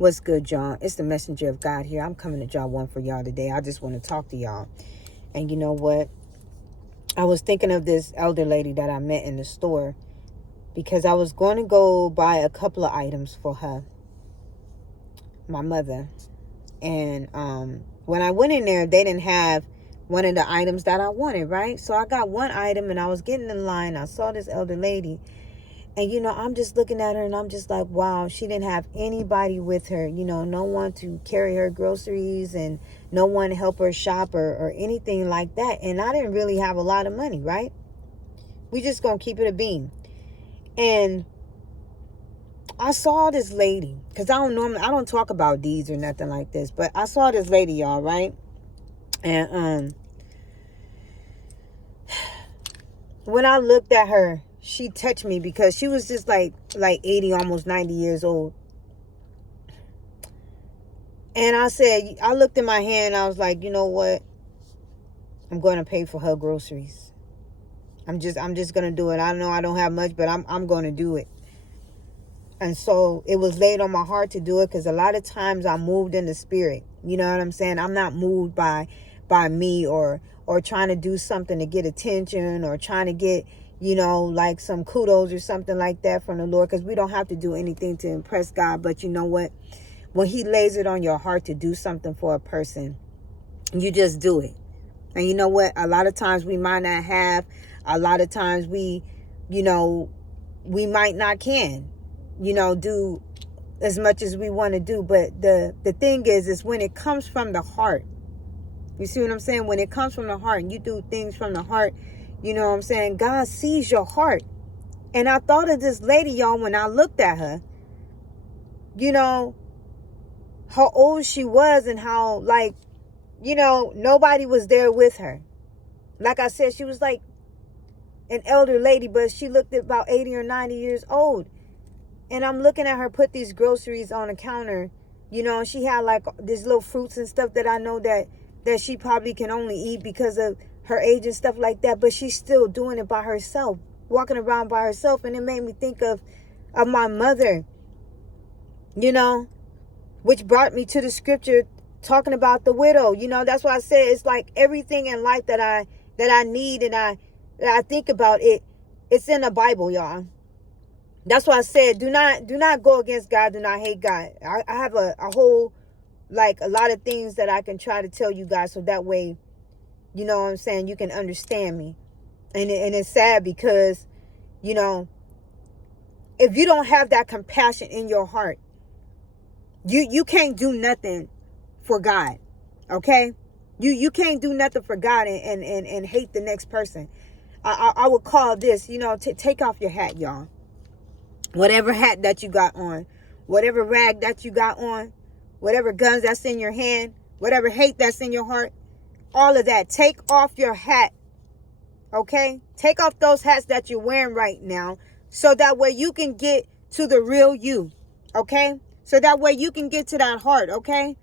What's good, y'all? It's the messenger of God here. I'm coming to drop one for y'all today. I just want to talk to y'all. And you know what? I was thinking of this elder lady that I met in the store because I was going to go buy a couple of items for her, my mother. And when I went in there, they didn't have one of the items that I wanted, right? So I got one item and I was getting in line. I saw this elder lady. And, you know, I'm just looking at her and I'm just like, wow, she didn't have anybody with her, you know, no one to carry her groceries and no one to help her shop or anything like that. And I didn't really have a lot of money, right? We just gonna keep it a beam. And I saw this lady, because I don't talk about deeds or nothing like this, but I saw this lady, y'all, right? And when I looked at her, she touched me because she was just like 80, almost 90 years old. And I looked in my hand, I was like, you know what? I'm going to pay for her groceries. I'm just going to do it. I know I don't have much, but I'm going to do it. And so it was laid on my heart to do it because a lot of times I'm moved in the spirit. You know what I'm saying? I'm not moved by me or trying to do something to get attention or trying to get, you know, like some kudos or something like that from the Lord, because we don't have to do anything to impress God. But you know what? When he lays it on your heart to do something for a person, you just do it. And you know what? A lot of times we might not have. A lot of times we might not can, do as much as we want to do. But the thing is when it comes from the heart. You see what I'm saying? When it comes from the heart and you do things from the heart, you know what I'm saying? God sees your heart. And I thought of this lady, y'all, when I looked at her, you know, how old she was and how, like, you know, nobody was there with her. Like I said, she was like an elder lady, but she looked at about 80 or 90 years old. And I'm looking at her put these groceries on the counter, you know, and she had like these little fruits and stuff that I know that she probably can only eat because of her age and stuff like that. But she's still doing it by herself, walking around by herself. And it made me think of my mother, you know, which brought me to the scripture talking about the widow. You know, that's why I said it's like everything in life that I need and that I think about it. It's in the Bible, y'all. That's why I said, do not go against God. Do not hate God. I have a whole, like, a lot of things that I can try to tell you guys. So that way, you know what I'm saying, you can understand me. And it's sad because, you know, if you don't have that compassion in your heart, you can't do nothing for God. Okay? You can't do nothing for God and hate the next person. I would call this, you know, take off your hat, y'all. Whatever hat that you got on, whatever rag that you got on, whatever guns that's in your hand, whatever hate that's in your heart, all of that, take off your hat. Okay? Take off those hats that you're wearing right now so that way you can get to the real you. Okay? So that way you can get to that heart, okay?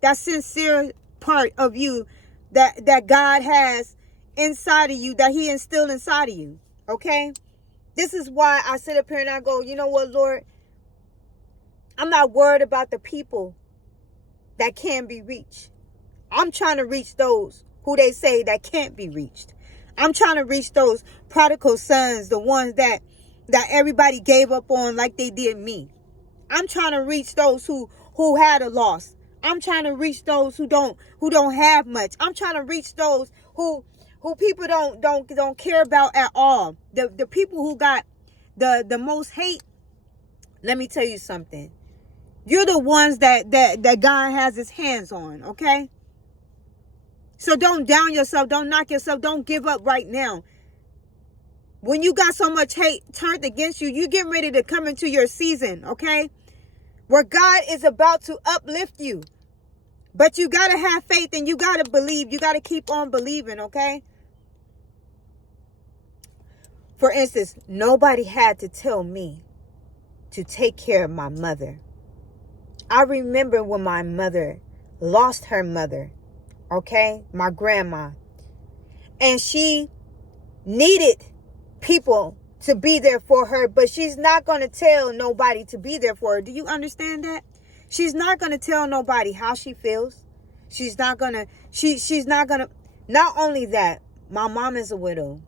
That sincere part of you that God has inside of you, that he instilled inside of you. Okay? This is why I sit up here and I go, you know what, Lord? I'm not worried about the people that can be reached. I'm trying to reach those who they say that can't be reached. I'm trying to reach those prodigal sons, the ones that everybody gave up on like they did me. I'm trying to reach those who had a loss. I'm trying to reach those who don't have much. I'm trying to reach those who people don't care about at all. The people who got the most hate. Let me tell you something. You're the ones that God has his hands on, okay? So don't down yourself, don't knock yourself, don't give up right now. When you got so much hate turned against you, you getting ready to come into your season, okay? Where God is about to uplift you. But you got to have faith and you got to believe. You got to keep on believing, okay? For instance, nobody had to tell me to take care of my mother. I remember when my mother lost her mother, okay? My grandma. And she needed people to be there for her, but she's not going to tell nobody to be there for her. Do you understand that? She's not going to tell nobody how she feels. She's not going to, she's not going to, not only that, my mom is a widow.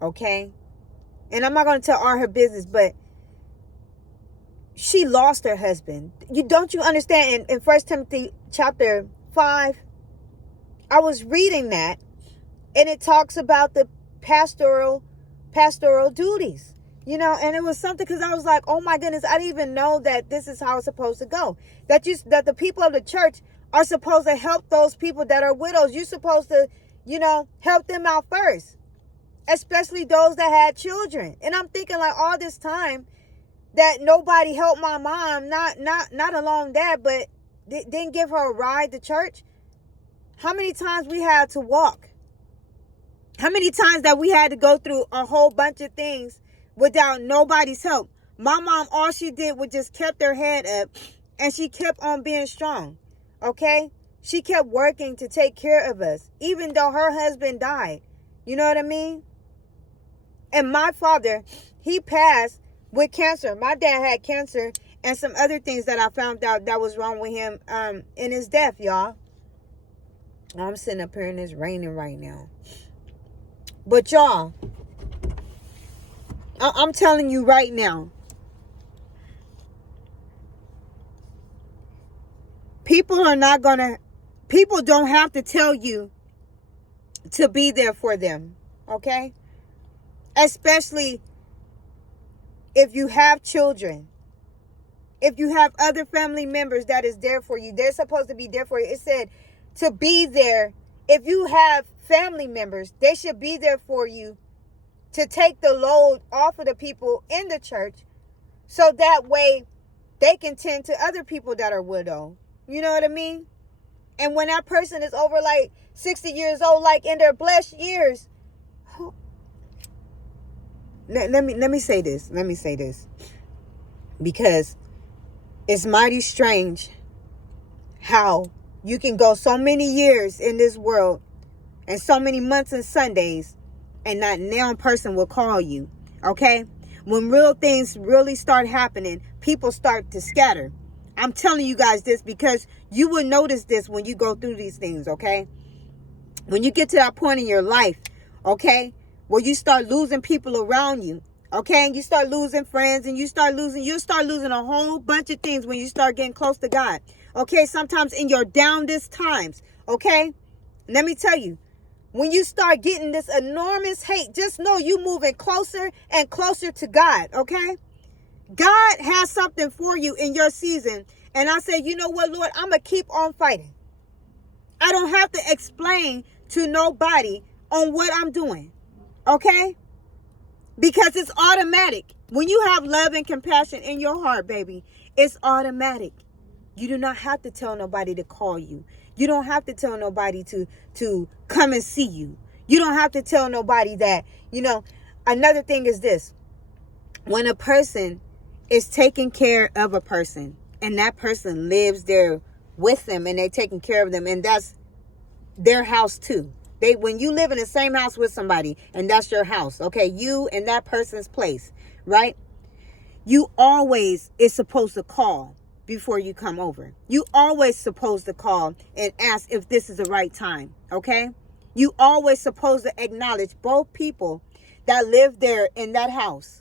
Okay? And I'm not going to tell all her business, but she lost her husband. Don't you understand? In 1 Timothy chapter 5, I was reading that, and it talks about the pastoral duties. And it was something, because I was like, oh my goodness, I didn't even know that this is how it's supposed to go. That the people of the church are supposed to help those people that are widows. You're supposed to, help them out first, especially those that had children. And I'm thinking, like, all this time that nobody helped my mom, not alone that, but didn't give her a ride to church. How many times we had to walk? How many times that we had to go through a whole bunch of things without nobody's help? My mom, all she did was just kept her head up, and she kept on being strong. Okay? She kept working to take care of us, even though her husband died. You know what I mean? And my father, he passed with cancer. My dad had cancer and some other things that I found out that was wrong with him in his death, y'all. I'm sitting up here and it's raining right now. But y'all, I'm telling you right now, people don't have to tell you to be there for them, okay? Especially if you have children. If you have other family members that is there for you, they're supposed to be there for you. It said to be there. If you have family members, they should be there for you to take the load off of the people in the church, so that way they can tend to other people that are widow. You know what I mean? And when that person is over like 60 years old, like in their blessed years, let me say this. Let me say this. Because it's mighty strange how you can go so many years in this world and so many months and Sundays and not now person will call you. Okay? When real things really start happening, people start to scatter. I'm telling you guys this because you will notice this when you go through these things, okay? When you get to that point in your life, okay, where you start losing people around you, okay, and you start losing friends, and you start losing a whole bunch of things when you start getting close to God, okay? Sometimes in your downest times, okay? Let me tell you, when you start getting this enormous hate, just know you moving closer and closer to God, okay? God has something for you in your season. And I say, you know what, Lord, I'm going to keep on fighting. I don't have to explain to nobody on what I'm doing, okay? Because it's automatic. When you have love and compassion in your heart, baby, it's automatic. You do not have to tell nobody to call you. You don't have to tell nobody to come and see you. You don't have to tell nobody that, another thing is this. When a person is taking care of a person and that person lives there with them and they're taking care of them, and that's their house too. When you live in the same house with somebody and that's your house, okay, you and that person's place, right? You always is supposed to call before you come over. You always supposed to call and ask if this is the right time, okay? You always supposed to acknowledge both people that live there in that house.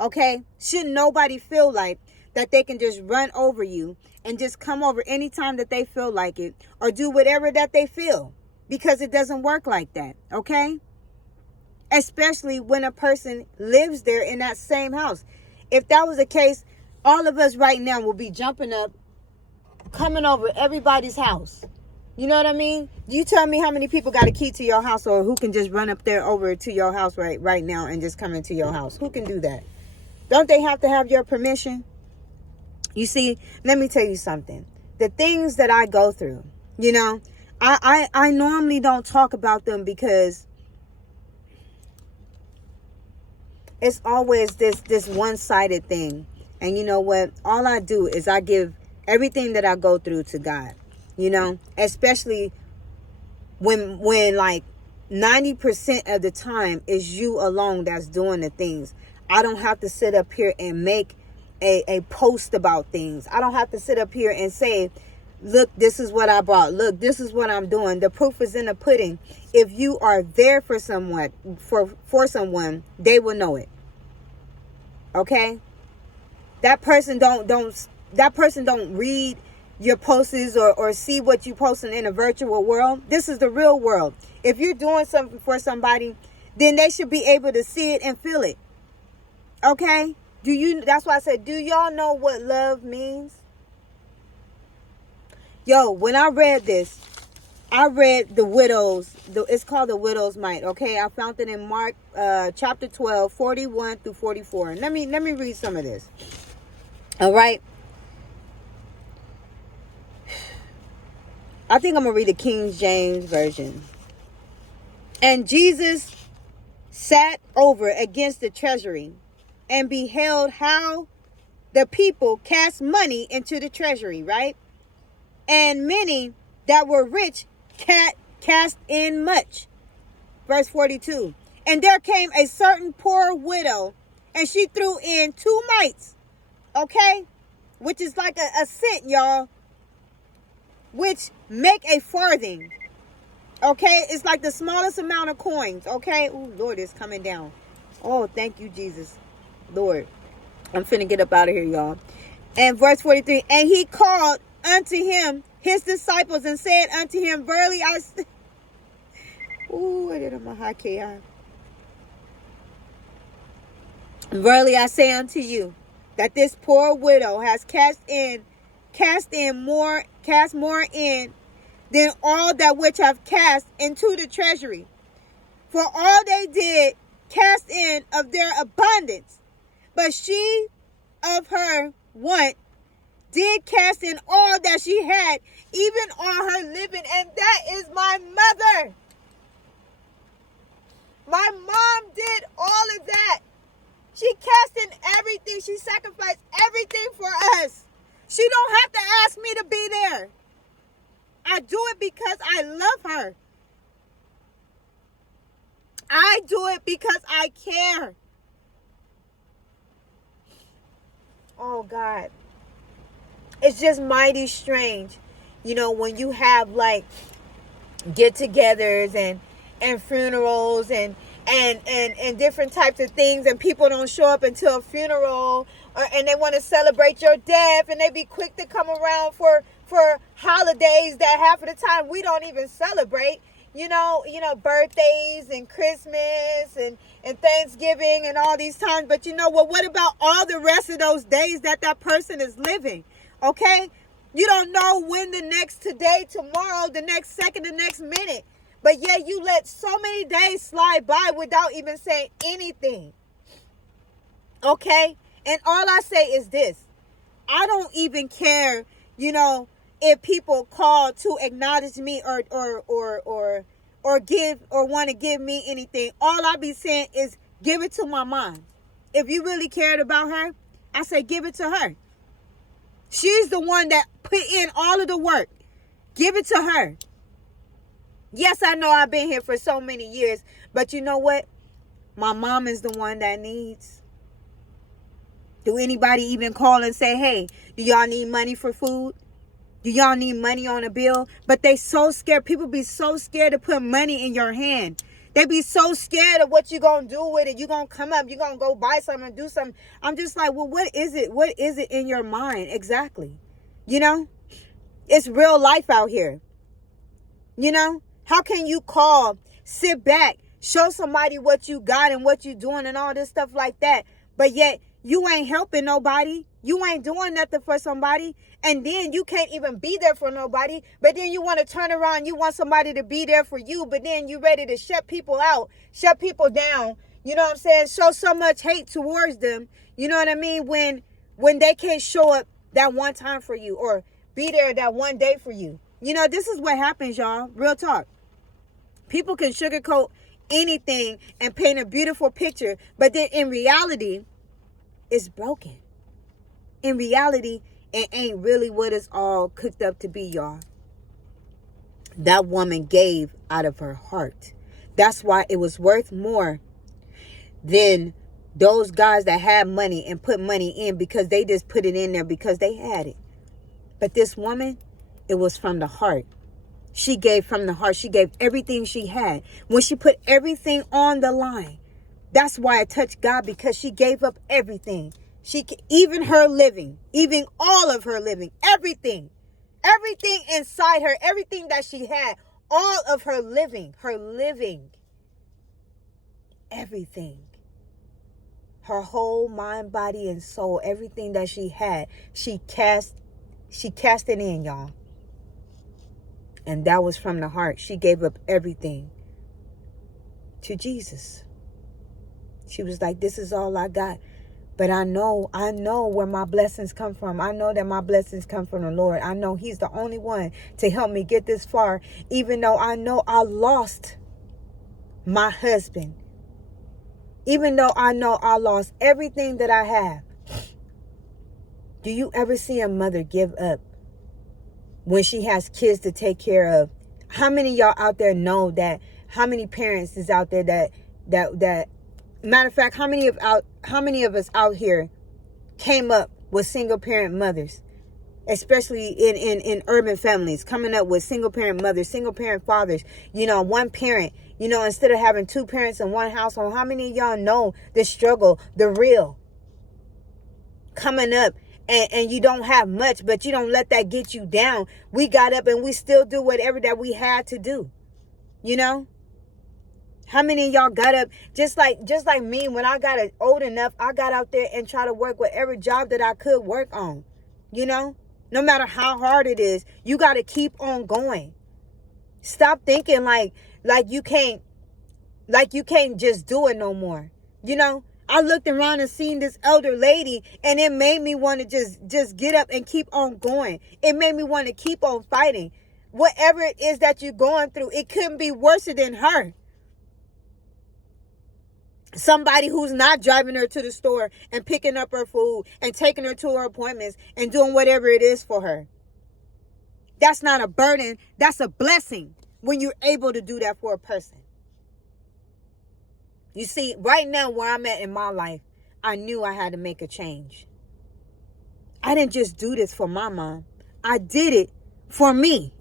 Okay? Shouldn't nobody feel like that they can just run over you and just come over anytime that they feel like it or do whatever that they feel, because it doesn't work like that. Okay? Especially when a person lives there in that same house. If that was the case, all of us right now will be jumping up, coming over everybody's house. You know what I mean? You tell me how many people got a key to your house, or who can just run up there over to your house right now and just come into your house. Who can do that? Don't they have to have your permission? You see, let me tell you something. The things that I go through, I normally don't talk about them because it's always this one-sided thing. And you know what? All I do is I give everything that I go through to God, especially when like 90% of the time is you alone that's doing the things. I don't have to sit up here and make a post about things. I don't have to sit up here and say, look, this is what I bought. Look, this is what I'm doing. The proof is in the pudding. If you are there for someone, for someone, they will know it. Okay? That person don't read your posts or see what you posting in a virtual world. This is the real world. If you're doing something for somebody, then they should be able to see it and feel it. Okay? That's why I said, do y'all know what love means? Yo, when I read this, I read the widows. It's called the widow's mite. Okay, I found it in Mark chapter 12, 41 through 44. Let me read some of this. All right. I think I'm gonna read the King James version. And Jesus sat over against the treasury and beheld how the people cast money into the treasury, right? And many that were rich cast in much. Verse 42. And there came a certain poor widow, and she threw in 2 mites, okay? Which is like a cent, y'all. Which make a farthing. Okay? It's like the smallest amount of coins, okay? Oh, Lord, it's coming down. Oh, thank you, Jesus. Lord, I'm finna get up out of here, y'all. And verse 43. And he called unto him his disciples and said unto him, verily I say, verily I say unto you, that this poor widow has cast more in than all that which have cast into the treasury. For all they did cast in of their abundance, but she of her want did cast in all that she had, even all her living. And that is my mother. My mom did all of that. She cast in everything. She sacrificed everything for us. She don't have to ask me to be there. I do it because I love her. I do it because I care. Oh, God. It's just mighty strange. You know, when you have like get-togethers and funerals and different types of things, and people don't show up until a funeral, and they want to celebrate your death, and they be quick to come around for holidays that half of the time we don't even celebrate. You know, birthdays and Christmas and Thanksgiving and all these times. But you know what about all the rest of those days that person is living? Okay? You don't know when today, tomorrow, the next second, the next minute. But yet you let so many days slide by without even saying anything. Okay? And all I say is this. I don't even care, if people call to acknowledge me or give or want to give me anything. All I be saying is give it to my mom. If you really cared about her, I say give it to her. She's the one that put in all of the work. Give it to her. Yes, I know I've been here for so many years, but you know what? My mom is the one that needs. Do anybody even call and say, hey, do y'all need money for food? Do y'all need money on a bill? But they so scared. People be so scared to put money in your hand. They be so scared of what you going to do with it. You going to come up. You going to go buy something and do something. I'm just like, well, what is it? What is it in your mind exactly? It's real life out here. How can you call, sit back, show somebody what you got and what you doing and all this stuff like that, but yet you ain't helping nobody. You ain't doing nothing for somebody. And then you can't even be there for nobody. But then you want to turn around. You want somebody to be there for you. But then you ready to shut people out, shut people down. You know what I'm saying? Show so much hate towards them. You know what I mean? When they can't show up that one time for you or be there that one day for you. This is what happens, y'all. Real talk. People can sugarcoat anything and paint a beautiful picture. But then in reality, it's broken. In reality, it ain't really what it's all cooked up to be, y'all. That woman gave out of her heart. That's why it was worth more than Those guys that had money and put money in because they just put it in there because they had it. But this woman, it was from the heart. She gave from the heart. She gave everything she had. When she put everything on the line, that's why it touched God, because she gave up everything. Even her living, even all of her living, everything inside her, everything that she had, all of her living, everything. Her whole mind, body, and soul, everything that she had, she cast it in, y'all. And that was from the heart. She gave up everything to Jesus. She was like, this is all I got. But I know where my blessings come from. I know that my blessings come from the Lord. I know He's the only one to help me get this far. Even though I know I lost my husband. Even though I know I lost everything that I have. Do you ever see a mother give up when she has kids to take care of? How many of y'all out there know that? How many parents is out there that matter of fact, how many of us out here came up with single parent mothers, especially in urban families, coming up with single parent mothers, single parent fathers, one parent, instead of having two parents in one household? How many of y'all know the struggle, the real coming up? And you don't have much, but you don't let that get you down. We got up and we still do whatever that we had to do. How many of y'all got up just like me? When I got old enough, I got out there and try to work whatever job that I could work on. No matter how hard it is, you got to keep on going. Stop thinking like you can't just do it no more. I looked around and seen this elder lady, and it made me want to just get up and keep on going. It made me want to keep on fighting. Whatever it is that you're going through, it couldn't be worse than her. Somebody who's not driving her to the store and picking up her food and taking her to her appointments and doing whatever it is for her. That's not a burden. That's a blessing when you're able to do that for a person. You see, right now where I'm at in my life, I knew I had to make a change. I didn't just do this for my mom. I did it for me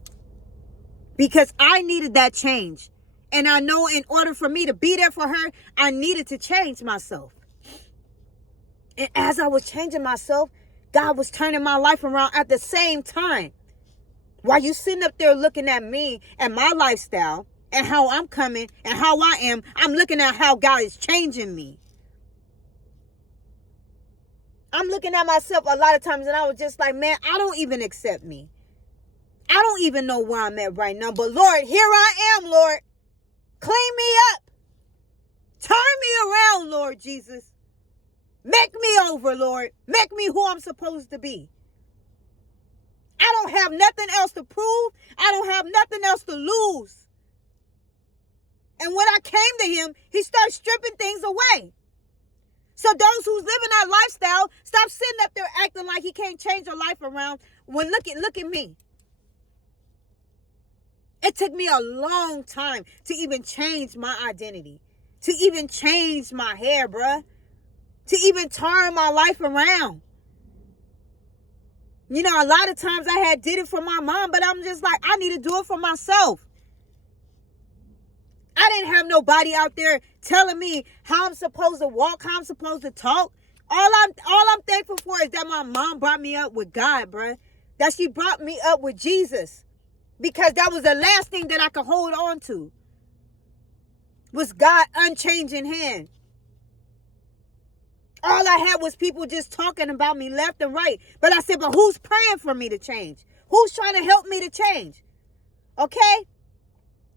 because I needed that change. And I know in order for me to be there for her, I needed to change myself. And as I was changing myself, God was turning my life around at the same time. While you sitting up there looking at me and my lifestyle, and how I'm coming and how I am, I'm looking at how God is changing me. I'm looking at myself a lot of times and I was just like, man, I don't even accept me. I don't even know where I'm at right now. But Lord, here I am, Lord. Clean me up. Turn me around, Lord Jesus. Make me over, Lord. Make me who I'm supposed to be. I don't have nothing else to prove. I don't have nothing else to lose. And when I came to Him, He started stripping things away. So those who's living that lifestyle, stop sitting up there acting like He can't change your life around. When look at me. It took me a long time to even change my identity, to even change my hair, bruh, to even turn my life around. A lot of times I had did it for my mom, but I'm just like, I need to do it for myself. I didn't have nobody out there telling me how I'm supposed to walk, how I'm supposed to talk. All I'm thankful for is that my mom brought me up with God, bruh. That she brought me up with Jesus. Because that was the last thing that I could hold on to. Was God's unchanging hand. All I had was people just talking about me left and right. But I said, but who's praying for me to change? Who's trying to help me to change? Okay?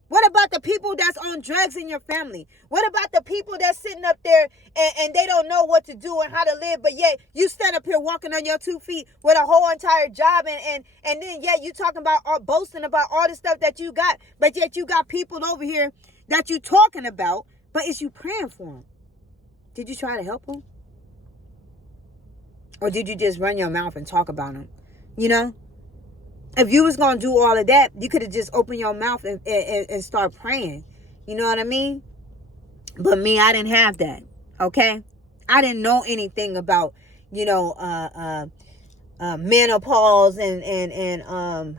What about the people that's on drugs in your family? What about the people that's sitting up there and they don't know what to do and how to live, but yet you stand up here walking on your 2 feet with a whole entire job and then yet you talking about boasting about all the stuff that you got, but yet you got people over here that you talking about, but is you praying for them? Did you try to help them? Or did you just run your mouth and talk about them? If you was going to do all of that, you could have just opened your mouth and start praying. You know what I mean? But me, I didn't have that. Okay? I didn't know anything about, menopause and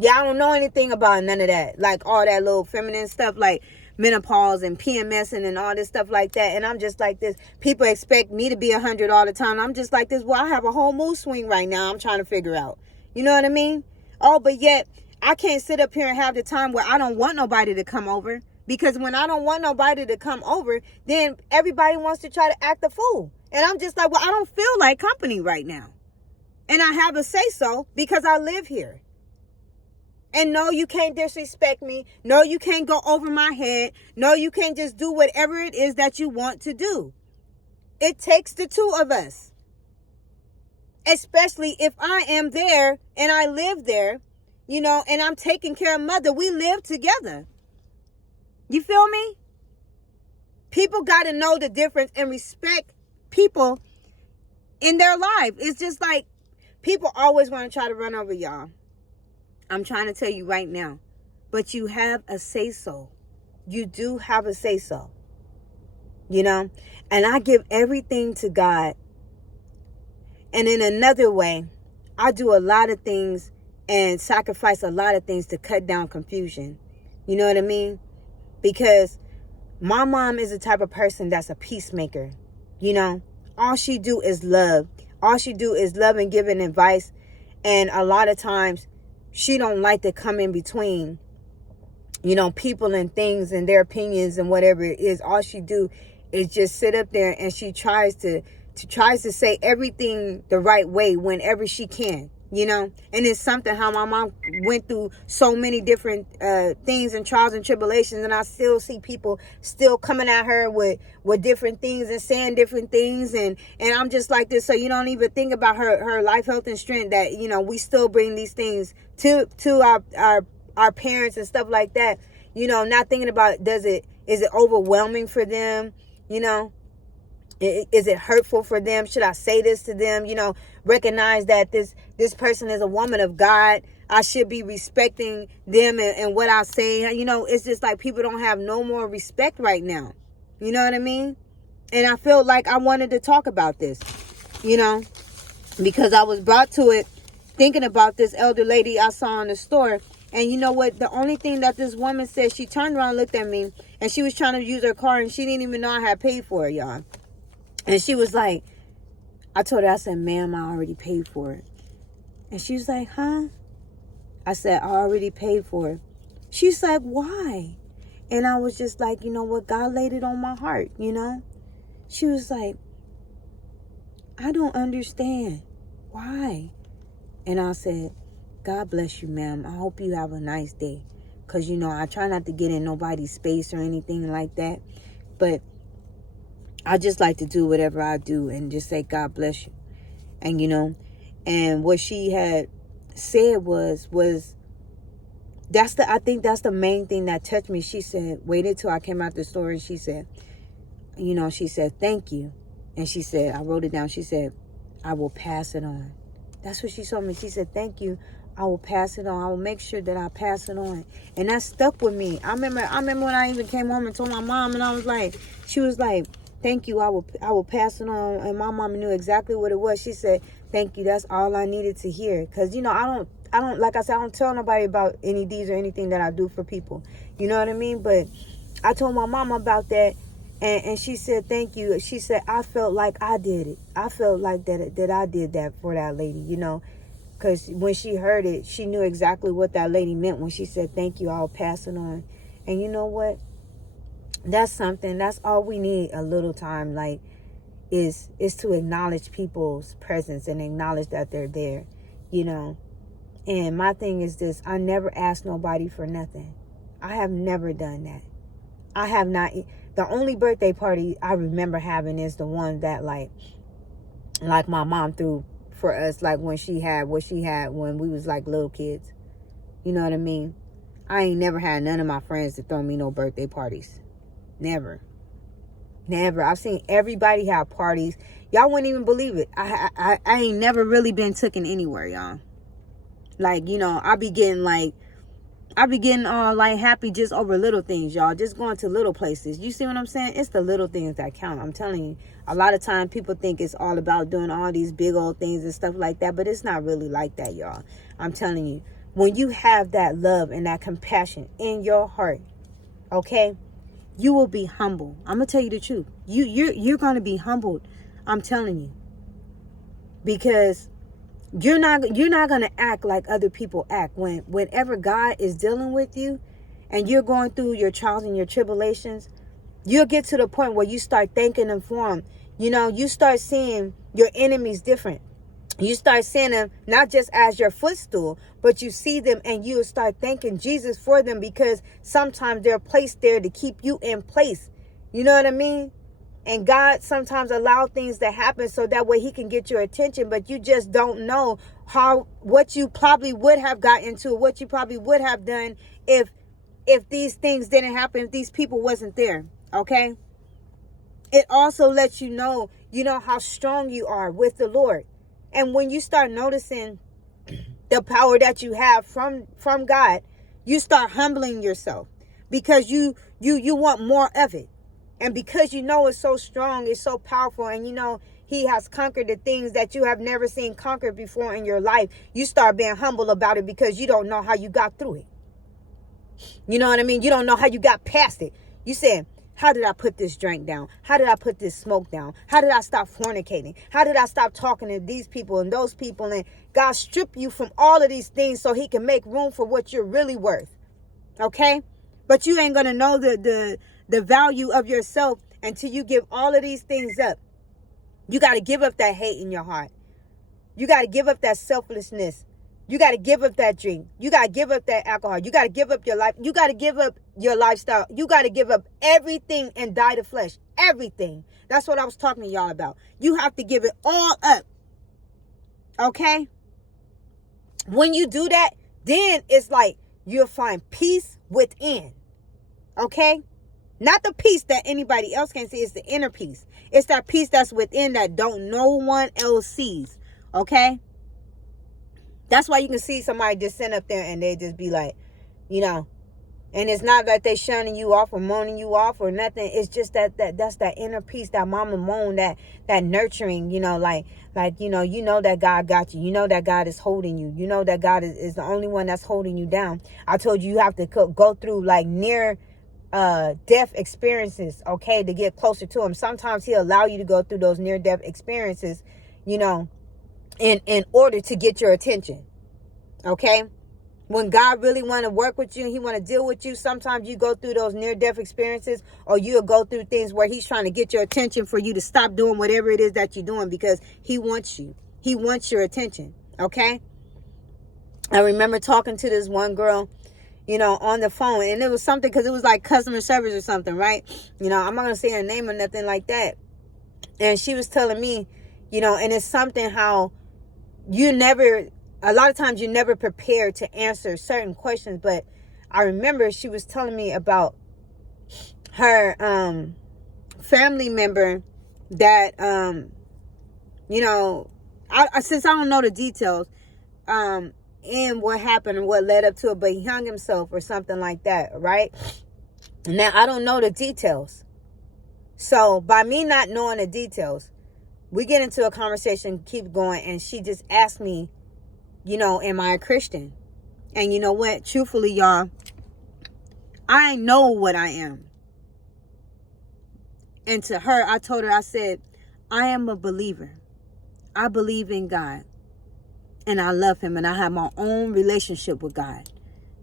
yeah, I don't know anything about none of that. Like all that little feminine stuff like menopause and PMS and all this stuff like that. And I'm just like this. People expect me to be 100 all the time. I'm just like this. Well, I have a whole mood swing right now. I'm trying to figure out. You know what I mean? Oh, but yet I can't sit up here and have the time where I don't want nobody to come over. Because when I don't want nobody to come over, then everybody wants to try to act a fool. And I'm just like, well, I don't feel like company right now. And I have a say so because I live here. And no, you can't disrespect me. No, you can't go over my head. No, you can't just do whatever it is that you want to do. It takes the two of us. Especially if I am there and I live there, and I'm taking care of mother. We live together. You feel me? People got to know the difference and respect people in their life. It's just like people always want to try to run over y'all. I'm trying to tell you right now. But you have a say-so. You do have a say-so. And I give everything to God. And in another way, I do a lot of things and sacrifice a lot of things to cut down confusion. You know what I mean? Because my mom is the type of person that's a peacemaker. All she do is love. All she do is love and giving advice. And a lot of times, she don't like to come in between, people and things and their opinions and whatever it is. All she do is just sit up there and she tries to say everything the right way whenever she can, And it's something how my mom went through so many different things and trials and tribulations, and I still see people still coming at her with different things and saying different things, and I'm just like this. So you don't even think about her life, health, and strength, that we still bring these things to our parents and stuff like that. Not thinking about is it overwhelming for them? Is it hurtful for them? Should I say this to them? Recognize that this person is a woman of God. I should be respecting them and what I say. It's just like people don't have no more respect right now. You know what I mean? And I felt like I wanted to talk about this, because I was brought to it thinking about this elder lady I saw in the store. And you know what? The only thing that this woman said, she turned around, looked at me, and she was trying to use her car, and she didn't even know I had paid for it, y'all. And she was like, I told her, I said, ma'am, I already paid for it. And she was like, huh? I said, I already paid for it. She's like, why? And I was just like, you know what? God laid it on my heart, She was like, I don't understand. Why? And I said, God bless you, ma'am. I hope you have a nice day. Because, I try not to get in nobody's space or anything like that. But I just like to do whatever I do and just say, God bless you. And, and what she had said was I think that's the main thing that touched me. She said, waited till I came out the store, and she said, she said, thank you. And she said, I wrote it down. She said, I will pass it on. That's what she told me. She said, thank you. I will pass it on. I will make sure that I pass it on. And that stuck with me. I remember when I even came home and told my mom, and I was like, she was like, thank you. I will pass it on. And my mama knew exactly what it was. She said, thank you. That's all I needed to hear. Because, I don't, like I said, I don't tell nobody about any deeds or anything that I do for people. You know what I mean? But I told my mama about that. And she said, thank you. She said, I felt like I did it. I felt like that I did that for that lady, Because when she heard it, she knew exactly what that lady meant when she said, thank you, I'll pass it on. And you know what? That's something. That's all we need a little time, like, is to acknowledge people's presence and acknowledge that they're there, And my thing is this. I never ask nobody for nothing. I have never done that. I have not. The only birthday party I remember having is the one that, like my mom threw for us, like when she had what she had when we was like little kids. You know what I mean? I ain't never had none of my friends to throw me no birthday parties. Never. I've seen everybody have parties. Y'all wouldn't even believe it. I ain't never really been taken anywhere, y'all. Like, I be getting like I be getting all like happy just over little things, y'all. Just going to little places. You see what I'm saying? It's the little things that count. I'm telling you. A lot of time people think it's all about doing all these big old things and stuff like that. But it's not really like that, y'all. I'm telling you. When you have that love and that compassion in your heart, okay, you will be humble. I'm going to tell you the truth. You're going to be humbled. I'm telling you. Because you're not going to act like other people act. Whenever God is dealing with you and you're going through your trials and your tribulations, you'll get to the point where you start thanking him for them. You know, you start seeing your enemies different. You start seeing them not just as your footstool, but you see them and you start thanking Jesus for them, because sometimes they're placed there to keep you in place. You know what I mean? And God sometimes allows things to happen so that way he can get your attention, but you just don't know what you probably would have got into, what you probably would have done if these things didn't happen, if these people wasn't there. Okay? It also lets you know how strong you are with the Lord. And when you start noticing the power that you have from God, you start humbling yourself, because you want more of it. And because you know it's so strong, it's so powerful, and you know he has conquered the things that you have never seen conquered before in your life, you start being humble about it, because you don't know how you got through it. You know what I mean? You don't know how you got past it. You said, how did I put this drink down? How did I put this smoke down? How did I stop fornicating? How did I stop talking to these people and those people? And God strip you from all of these things so he can make room for what you're really worth. Okay? But you ain't going to know the value of yourself until you give all of these things up. You got to give up that hate in your heart. You got to give up that selflessness. You got to give up that drink. You got to give up that alcohol. You got to give up your life. You got to give up your lifestyle. You got to give up everything and die to flesh. Everything. That's what I was talking to y'all about. You have to give it all up. Okay? When you do that, then it's like you'll find peace within. Okay? Not the peace that anybody else can see. It's the inner peace. It's that peace that's within that no one else sees. Okay? That's why you can see somebody just sit up there and they just be like, and it's not that they shunning you off or moaning you off or nothing. It's just that's that inner peace, that mama moan, that nurturing, you know that God got you. You know that God is holding you. You know that God is the only one that's holding you down. I told you have to go through like near death experiences, okay, to get closer to him. Sometimes he'll allow you to go through those near death experiences, in order to get your attention. Okay? When God really want to work with you and he want to deal with you, sometimes you go through those near-death experiences, or you'll go through things where he's trying to get your attention for you to stop doing whatever it is that you're doing, because he wants you. He wants your attention. Okay? I remember talking to this one girl, on the phone, and it was something, because it was like customer service or something, right? I'm not going to say her name or nothing like that. And she was telling me, and it's something how a lot of times you're never prepared to answer certain questions. But I remember she was telling me about her family member that, since I don't know the details and what happened and what led up to it, but he hung himself or something like that, right? Now, I don't know the details. So by me not knowing the details, we get into a conversation, keep going, and she just asked me, am I a Christian? And you know what? Truthfully, y'all, I know what I am. And to her, I told her, I said, I am a believer. I believe in God. And I love him. And I have my own relationship with God.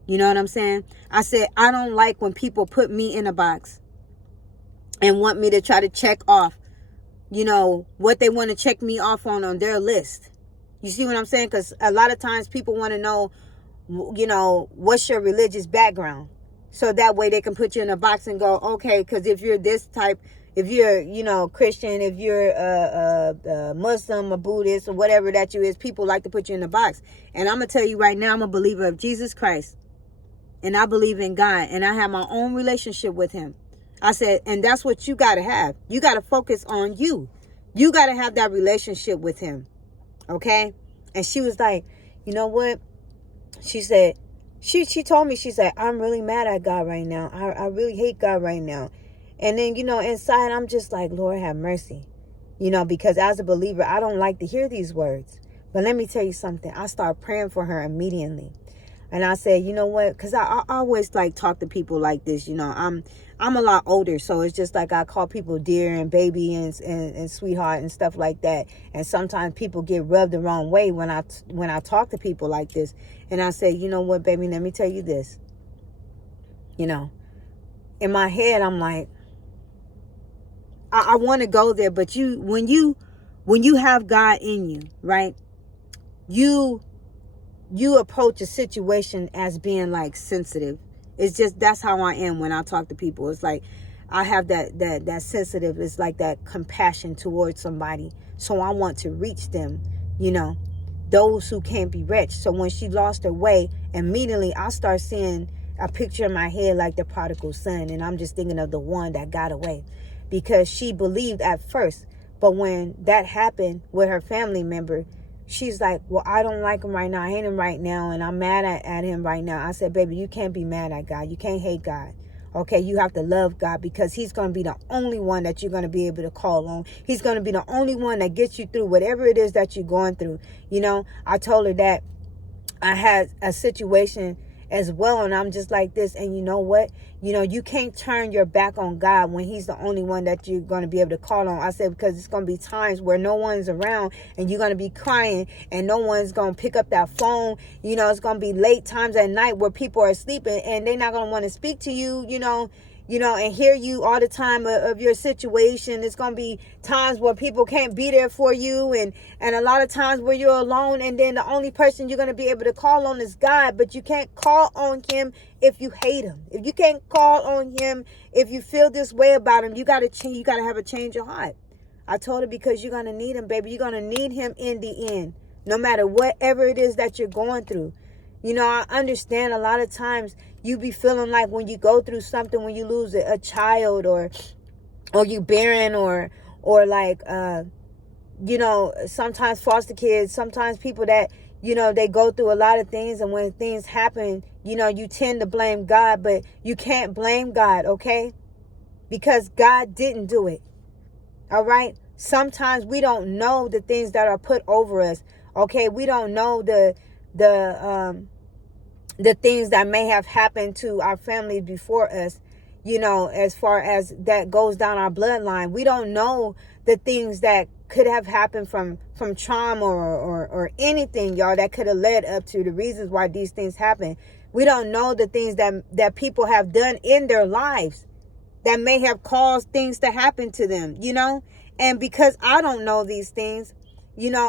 You know what I'm saying? I said, I don't like when people put me in a box and want me to try to check off, what they want to check me off on their list. You see what I'm saying? Because a lot of times people want to know, what's your religious background? So that way they can put you in a box and go, okay, because if you're this type, if you're, Christian, if you're a Muslim, a Buddhist, or whatever that you is, people like to put you in a box. And I'm going to tell you right now, I'm a believer of Jesus Christ. And I believe in God. And I have my own relationship with him. I said, and that's what you got to have. You got to focus on you. You got to have that relationship with him. Okay? And she was like, you know what? She said, She told me, she said, I'm really mad at God right now. I really hate God right now. And then, inside I'm just like, Lord have mercy. Because as a believer, I don't like to hear these words. But let me tell you something. I started praying for her immediately. And I said, you know what? Because I always like talk to people like this. I'm a lot older, so it's just like I call people dear and baby and sweetheart and stuff like that. And sometimes people get rubbed the wrong way when I talk to people like this. And I say, you know what, baby? Let me tell you this. In my head, I'm like, I want to go there, but when you have God in you, right? You approach a situation as being like sensitive. It's just, that's how I am when I talk to people. It's like I have that sensitive, it's like that compassion towards somebody. So I want to reach them, those who can't be reached. So when she lost her way, immediately I start seeing a picture in my head like the prodigal son. And I'm just thinking of the one that got away, because she believed at first. But when that happened with her family member, she's like, well, I don't like him right now. I hate him right now. And I'm mad at him right now. I said, baby, you can't be mad at God. You can't hate God. Okay, you have to love God, because he's going to be the only one that you're going to be able to call on. He's going to be the only one that gets you through whatever it is that you're going through. I told her that I had a situation as well, and I'm just like this. And you know what? You can't turn your back on God when he's the only one that you're going to be able to call on. I said, because it's going to be times where no one's around and you're going to be crying and no one's going to pick up that phone. It's going to be late times at night where people are sleeping and they're not going to want to speak to you, and hear you all the time of your situation. It's going to be times where people can't be there for you, and a lot of times where you're alone, and then the only person you're going to be able to call on is God. But you can't call on him if you hate him. If you can't call on him if you feel this way about him, you got to change. You got to have a change of heart. I told her, because you're going to need him, baby. You're going to need him in the end, no matter whatever it is that you're going through. I understand a lot of times you be feeling like when you go through something, when you lose a child, or you barren, or like, sometimes foster kids, sometimes people that, they go through a lot of things. And when things happen, you tend to blame God, but you can't blame God, okay? Because God didn't do it. All right. Sometimes we don't know the things that are put over us. Okay. We don't know the things that may have happened to our families before us, as far as that goes down our bloodline. We don't know the things that could have happened from trauma or anything, y'all, that could have led up to the reasons why these things happen. We don't know the things that people have done in their lives that may have caused things to happen to them, and because I don't know these things,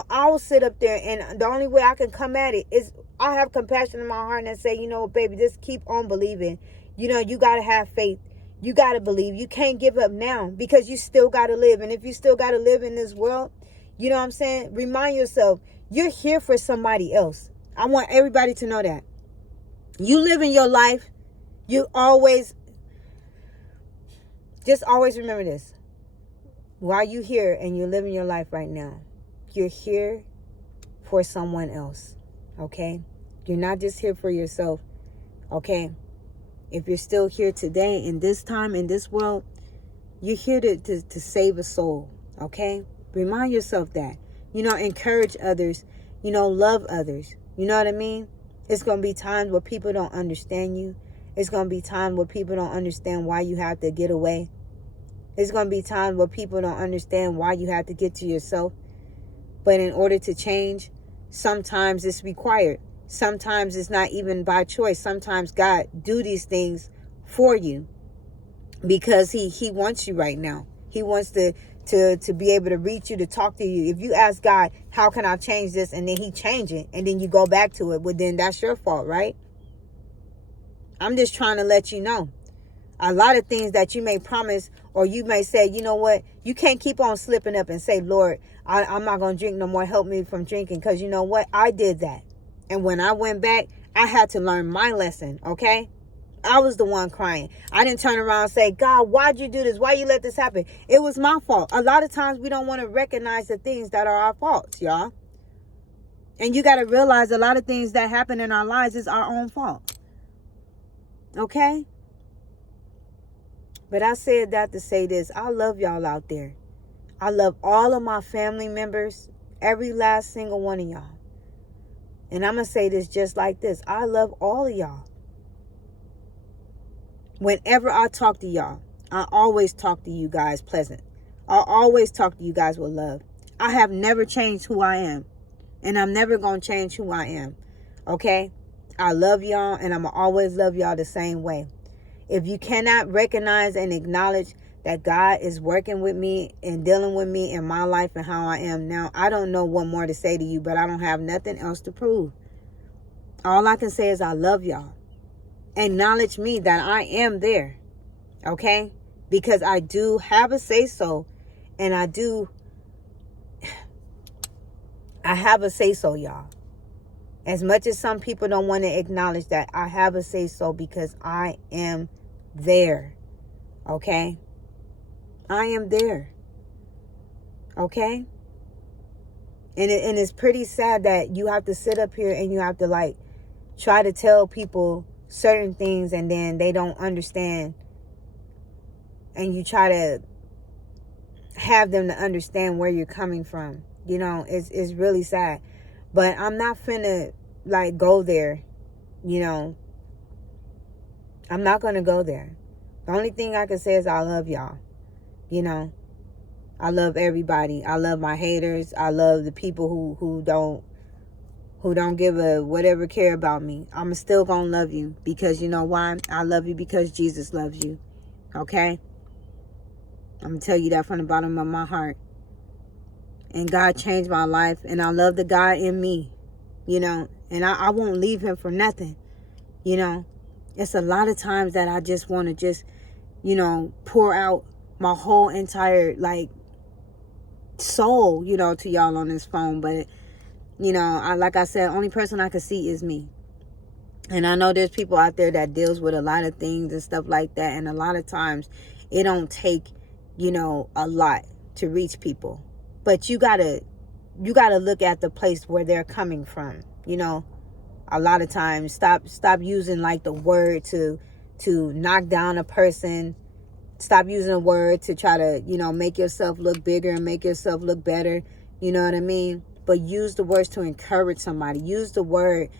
I'll sit up there, and the only way I can come at it is I have compassion in my heart and say, baby, just keep on believing. You got to have faith. You got to believe. You can't give up now, because you still got to live. And if you still got to live in this world, you know what I'm saying? Remind yourself, you're here for somebody else. I want everybody to know that. You live in your life. Just always remember this. While you're here and you're living your life right now, you're here for someone else. Okay? You're not just here for yourself. Okay? If you're still here today, in this time, in this world, you're here to save a soul. Okay? Remind yourself that. Encourage others. Love others. You know what I mean? It's going to be times where people don't understand you. It's going to be times where people don't understand why you have to get away. It's going to be times where people don't understand why you have to get to yourself. But in order to change, sometimes it's required. Sometimes it's not even by choice. Sometimes God do these things for you because he wants you right now. He wants to be able to reach you, to talk to you. If you ask God, how can I change this? And then he change it. And then you go back to it. Well, then that's your fault, right? I'm just trying to let you know. A lot of things that you may promise, or you may say, you know what, you can't keep on slipping up and say, Lord, I'm not going to drink no more. Help me from drinking. Because you know what? I did that. And when I went back, I had to learn my lesson. Okay? I was the one crying. I didn't turn around and say, God, why'd you do this? Why you let this happen? It was my fault. A lot of times we don't want to recognize the things that are our faults, y'all. And you got to realize a lot of things that happen in our lives is our own fault. Okay? But I said that to say this. I love y'all out there. I love all of my family members. Every last single one of y'all. And I'm going to say this just like this. I love all of y'all. Whenever I talk to y'all, I always talk to you guys pleasant. I always talk to you guys with love. I have never changed who I am. And I'm never going to change who I am. Okay? I love y'all, and I'm going to always love y'all the same way. If you cannot recognize and acknowledge that God is working with me and dealing with me in my life and how I am now, I don't know what more to say to you, but I don't have nothing else to prove. All I can say is I love y'all. Acknowledge me that I am there. Okay? Because I do have a say-so, and I have a say-so, y'all. As much as some people don't want to acknowledge that, I have a say-so because I am there. Okay? I am there. Okay? And it's pretty sad that you have to sit up here and you have to like try to tell people certain things and then they don't understand. And you try to have them to understand where you're coming from. You know, it's really sad. But I'm not finna like go there. You know, I'm not gonna go there. The only thing I can say is I love y'all. You know, I love everybody. I love my haters. I love the people who don't give a whatever care about me. I'm still gonna love you because you know why? I love you because Jesus loves you. Okay? I'm gonna tell you that from the bottom of my heart. And God changed my life, and I love the God in me. You know, and I won't leave him for nothing. You know, it's a lot of times that I just want to just, you know, pour out my whole entire like soul, you know, to y'all on this phone. But, you know, like I said, only person I can see is me. And I know there's people out there that deals with a lot of things and stuff like that. And a lot of times it don't take, you know, a lot to reach people. But you gotta look at the place where they're coming from. You know, a lot of times stop using like the word to knock down a person. Stop using a word to try to, you know, make yourself look bigger and make yourself look better. You know what I mean? But use the words to encourage somebody. Use the word,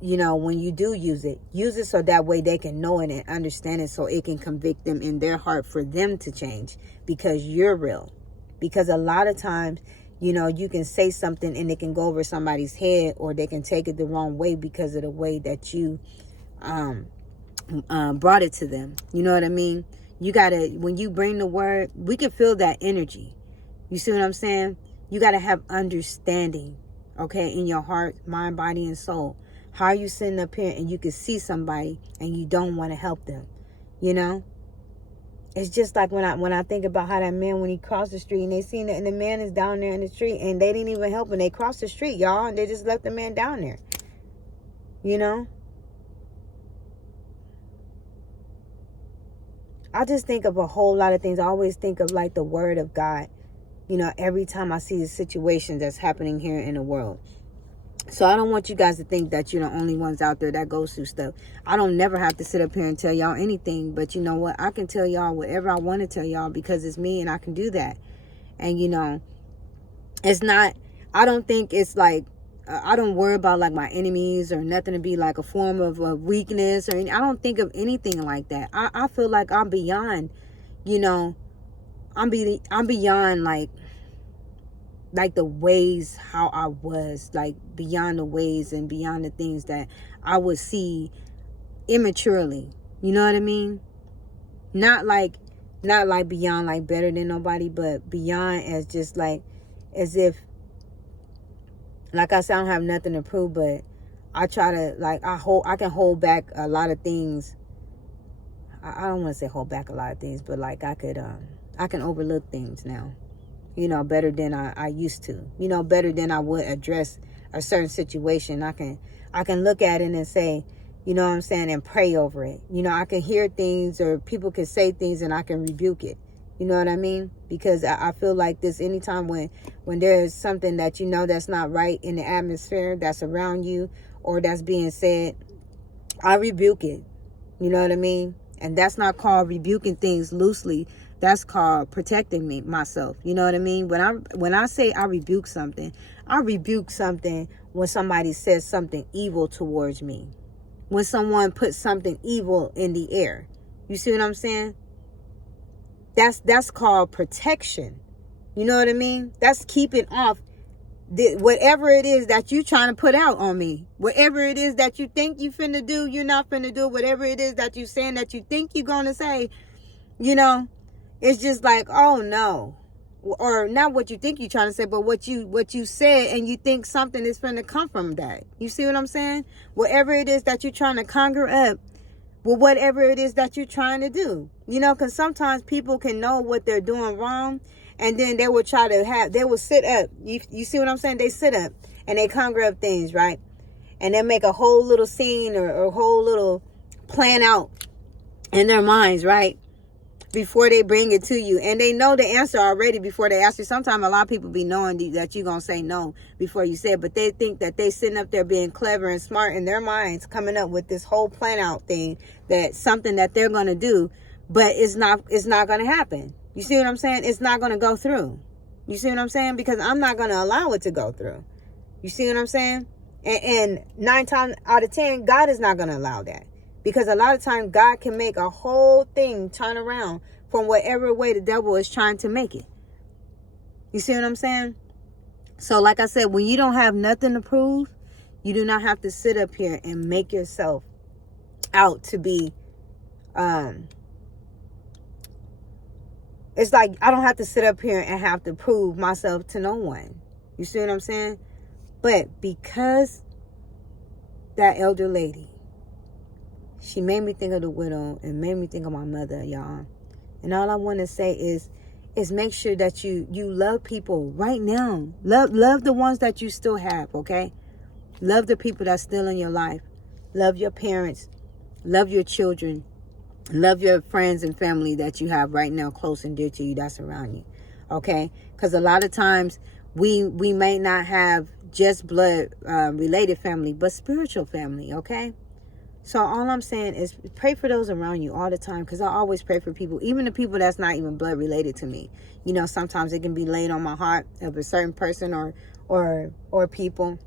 you know, when you do use it so that way they can know it and understand it, so it can convict them in their heart for them to change because you're real. Because a lot of times, you know, you can say something and it can go over somebody's head, or they can take it the wrong way because of the way that you brought it to them. You know what I mean? You gotta, when you bring the word, we can feel that energy. You see what I'm saying? You gotta have understanding, okay, in your heart, mind, body, and soul. How are you sitting up here and you can see somebody and you don't want to help them? You know? It's just like when I think about how that man, when he crossed the street and they seen it, and the man is down there in the street and they didn't even help him. They crossed the street, y'all, and they just left the man down there. You know? I just think of a whole lot of things. I always think of like the word of God, you know, every time I see the situation that's happening here in the world. So I don't want you guys to think that you're the only ones out there that goes through stuff. I don't never have to sit up here and tell y'all anything. But you know what? I can tell y'all whatever I want to tell y'all because it's me and I can do that. And, you know, it's not, I don't think it's like, I don't worry about like my enemies or nothing to be like a form of weakness or I don't think of anything like that. I feel like I'm beyond, you know, I'm beyond like the ways how I was, like beyond the ways and beyond the things that I would see immaturely. You know what I mean? Not like beyond like better than nobody, but beyond as just like as if, like I said, I don't have nothing to prove, but I try to like I can hold back a lot of things. I don't want to say hold back a lot of things, but like I can overlook things now. You know, better than I used to. You know, better than I would address a certain situation. I can look at it and say, you know what I'm saying, and pray over it. You know, I can hear things or people can say things and I can rebuke it. You know what I mean? Because I feel like this anytime when there is something that you know that's not right in the atmosphere that's around you or that's being said, I rebuke it. You know what I mean? And that's not called rebuking things loosely. That's called protecting myself. You know what I mean? When I say I rebuke something when somebody says something evil towards me. When someone puts something evil in the air. You see what I'm saying? That's called protection. You know what I mean? That's keeping off whatever it is that you trying to put out on me. Whatever it is that you think you finna do, you're not finna do. Whatever it is that you saying that you think you're gonna say, you know, it's just like, oh no. Or not what you think you're trying to say, but what you said, and you think something is finna come from that. You see what I'm saying? Whatever it is that you're trying to conjure up, well, whatever it is that you're trying to do. You know, because sometimes people can know what they're doing wrong, and then they will they will sit up. You see what I'm saying? They sit up and they conjure up things, right? And they make a whole little scene or a whole little plan out in their minds, right? Before they bring it to you. And they know the answer already before they ask you. Sometimes a lot of people be knowing that you're going to say no before you say it. But they think that they sitting up there being clever and smart in their minds, coming up with this whole plan out thing, that something that they're going to do. But it's not going to happen. You see what I'm saying? It's not going to go through. You see what I'm saying? Because I'm not going to allow it to go through. You see what I'm saying? And 9 times out of 10, God is not going to allow that. Because a lot of times God can make a whole thing turn around from whatever way the devil is trying to make it. You see what I'm saying? So like I said, when you don't have nothing to prove, you do not have to sit up here and make yourself out to be, it's like I don't have to sit up here and have to prove myself to no one. You see what I'm saying? But because that elder lady, she made me think of the widow and made me think of my mother, y'all. And all I want to say is make sure that you love people right now. Love the ones that you still have, okay? Love the people that's still in your life. Love your parents. Love your children. Love your friends and family that you have right now close and dear to you that's around you, okay? Because a lot of times we may not have just blood related family, but spiritual family, okay? So all I'm saying is pray for those around you all the time, because I always pray for people, even the people that's not even blood related to me. You know, sometimes it can be laid on my heart of a certain person or people.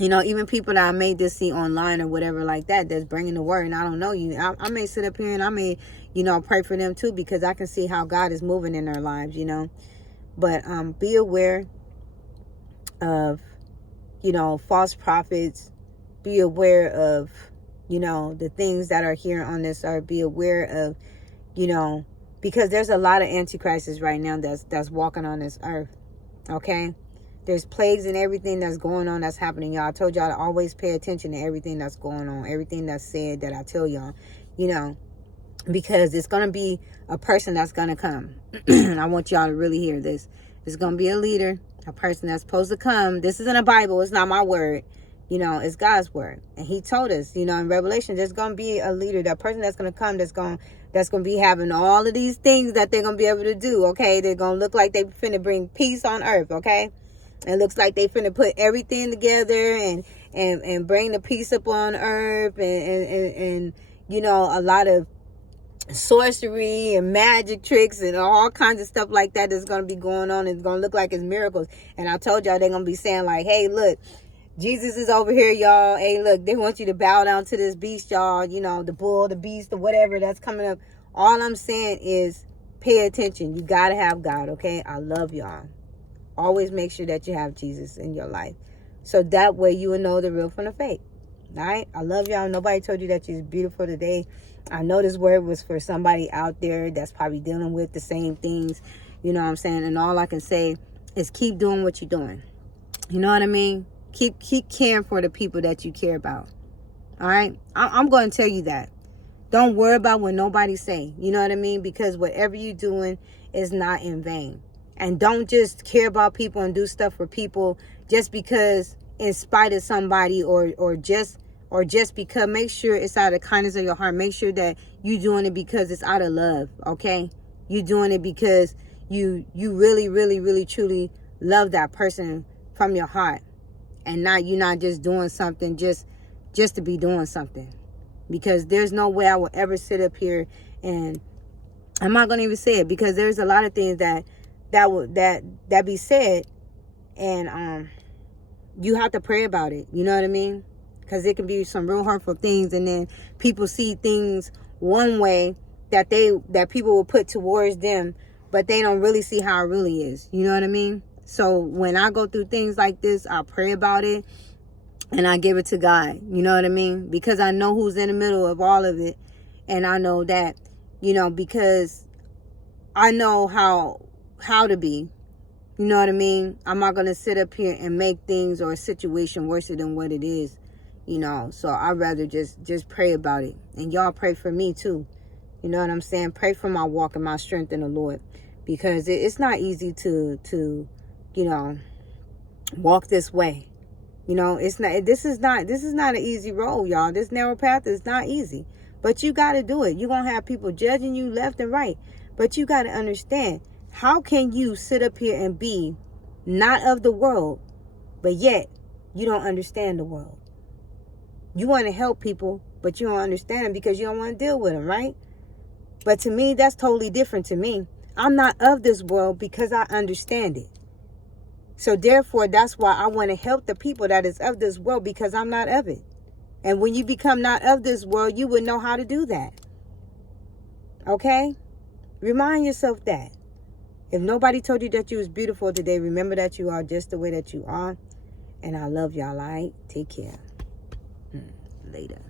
You know, even people that I may just see online or whatever like that, that's bringing the word, and I don't know you. I may sit up here and I may, you know, pray for them too, because I can see how God is moving in their lives, you know. But be aware of, you know, false prophets. Be aware of, you know, the things that are here on this earth. Be aware of, you know, because there's a lot of antichrists right now that's walking on this earth. Okay? There's plagues and everything that's going on, that's happening, y'all. I told y'all to always pay attention to everything that's going on, everything that's said that I tell y'all, you know, because it's going to be a person that's going to come. I want y'all to really hear this. It's going to be a leader, a person that's supposed to come. This isn't a Bible. It's not my word. You know, it's God's word. And he told us, you know, in Revelation, there's going to be a leader, that person that's going to come, that's going to be having all of these things that they're going to be able to do, okay? They're going to look like they finna bring peace on earth, okay? It looks like they finna put everything together and bring the peace up on earth and you know, a lot of sorcery and magic tricks and all kinds of stuff like that that's going to be going on. It's going to look like it's miracles. And I told y'all they're going to be saying like, hey, look, Jesus is over here, y'all. Hey, look, they want you to bow down to this beast, y'all. You know, the bull, the beast, or whatever that's coming up. All I'm saying is pay attention. You got to have God, okay? I love y'all. Always make sure that you have Jesus in your life. So that way you will know the real from the fake. All right? I love y'all. Nobody told you that you're beautiful today. I know this word was for somebody out there that's probably dealing with the same things. You know what I'm saying? And all I can say is keep doing what you're doing. You know what I mean? Keep caring for the people that you care about. All right? I'm going to tell you that. Don't worry about what nobody say. You know what I mean? Because whatever you're doing is not in vain. And don't just care about people and do stuff for people just because in spite of somebody or just because. Make sure it's out of the kindness of your heart. Make sure that you're doing it because it's out of love, okay? You're doing it because you really, really, really, truly love that person from your heart. And you're not just doing something just to be doing something. Because there's no way I will ever sit up here, and I'm not gonna even say it, because there's a lot of things that be said, and you have to pray about it. You know what I mean? Because it can be some real hurtful things, and then people see things one way that people will put towards them, but they don't really see how it really is. You know what I mean? So when I go through things like this, I pray about it and I give it to God. You know what I mean? Because I know who's in the middle of all of it, and I know that, because I know how to be. You know what I mean? I'm not going to sit up here and make things or a situation worse than what it is. So I'd rather just pray about it. And y'all pray for me too. You know what I'm saying? Pray for my walk and my strength in the Lord. Because it's not easy to walk this way. It's not. This is not an easy road, y'all. This narrow path is not easy. But you got to do it. You're going to have people judging you left and right. But you got to understand, how can you sit up here and be not of the world, but yet you don't understand the world? You want to help people, but you don't understand them because you don't want to deal with them, right? But to me, that's totally different to me. I'm not of this world because I understand it. So therefore, that's why I want to help the people that is of this world, because I'm not of it. And when you become not of this world, you would know how to do that. Okay? Remind yourself that. If nobody told you that you was beautiful today, remember that you are just the way that you are. And I love y'all, all right? Take care. Later.